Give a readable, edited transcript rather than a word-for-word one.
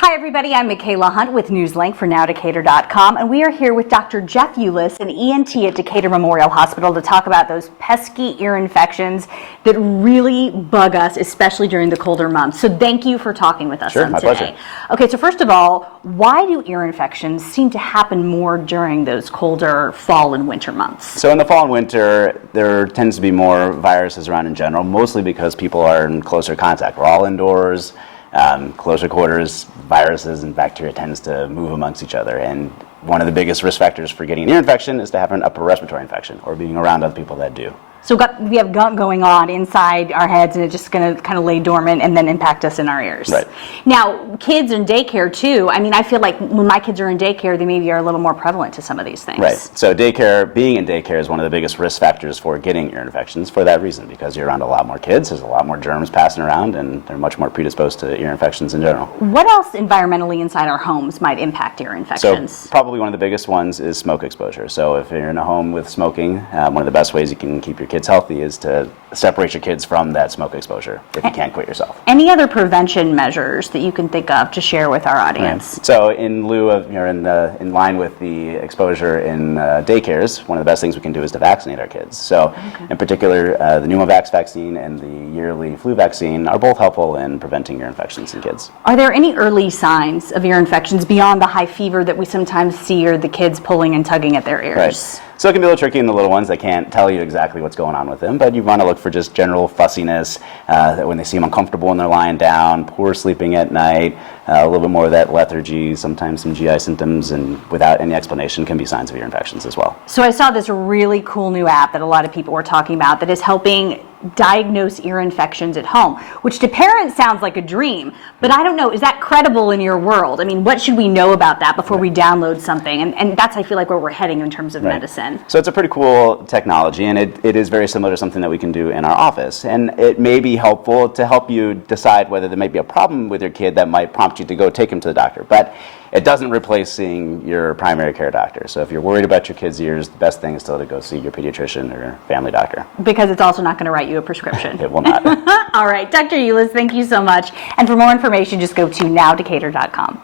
Hi everybody, I'm Michaela Hunt with Newslink for NowDecatur.com, and we are here with Dr. Jeff Eulis, an ENT at Decatur Memorial Hospital, to talk about those pesky ear infections that really bug us, especially during the colder months. So thank you for talking with us today. Pleasure. Okay, so first of all, why do ear infections seem to happen more during those colder fall and winter months? So in the fall and winter, there tends to be more viruses around in general, mostly because people are in closer contact. We're all indoors. Closer quarters, viruses and bacteria tends to move amongst each other, and one of the biggest risk factors for getting an ear infection is to have an upper respiratory infection or being around other people that do. So we have gunk going on inside our heads, and it's just going to kind of lay dormant and then impact us in our ears. Right. Now, kids in daycare too. I mean, I feel like when my kids are in daycare, they maybe are a little more prevalent to some of these things. Right. So being in daycare is one of the biggest risk factors for getting ear infections for that reason, because you're around a lot more kids, there's a lot more germs passing around, and they're much more predisposed to ear infections in general. What else environmentally inside our homes might impact ear infections? So probably one of the biggest ones is smoke exposure. So if you're in a home with smoking, one of the best ways you can keep your kids healthy is to separate your kids from that smoke exposure if you can't quit yourself. Any other prevention measures that you can think of to share with our audience? Right. So in lieu of, in line with the exposure in daycares, one of the best things we can do is to vaccinate our kids. So in particular, the Pneumovax vaccine and the yearly flu vaccine are both helpful in preventing ear infections in kids. Are there any early signs of ear infections beyond the high fever that we sometimes see, or the kids pulling and tugging at their ears? Right. So it can be a little tricky in the little ones. They can't tell you exactly what's going on with them, but you want to look for just general fussiness, that when they seem uncomfortable when they're lying down, poor sleeping at night, a little bit more of that lethargy, sometimes some GI symptoms, and without any explanation can be signs of ear infections as well. So I saw this really cool new app that a lot of people were talking about that is helping diagnose ear infections at home, which to parents sounds like a dream, but I don't know, is that credible in your world? I mean, what should we know about that before we download something? And that's, I feel like, where we're heading in terms of medicine. So it's a pretty cool technology, and it is very similar to something that we can do in our office. And it may be helpful to help you decide whether there might be a problem with your kid that might prompt you to go take him to the doctor. But it doesn't replace seeing your primary care doctor. So if you're worried about your kid's ears, the best thing is still to go see your pediatrician or your family doctor. Because it's also not going to write you a prescription. It will not. All right, Dr. Eulis, thank you so much. And for more information, just go to NowDecatur.com.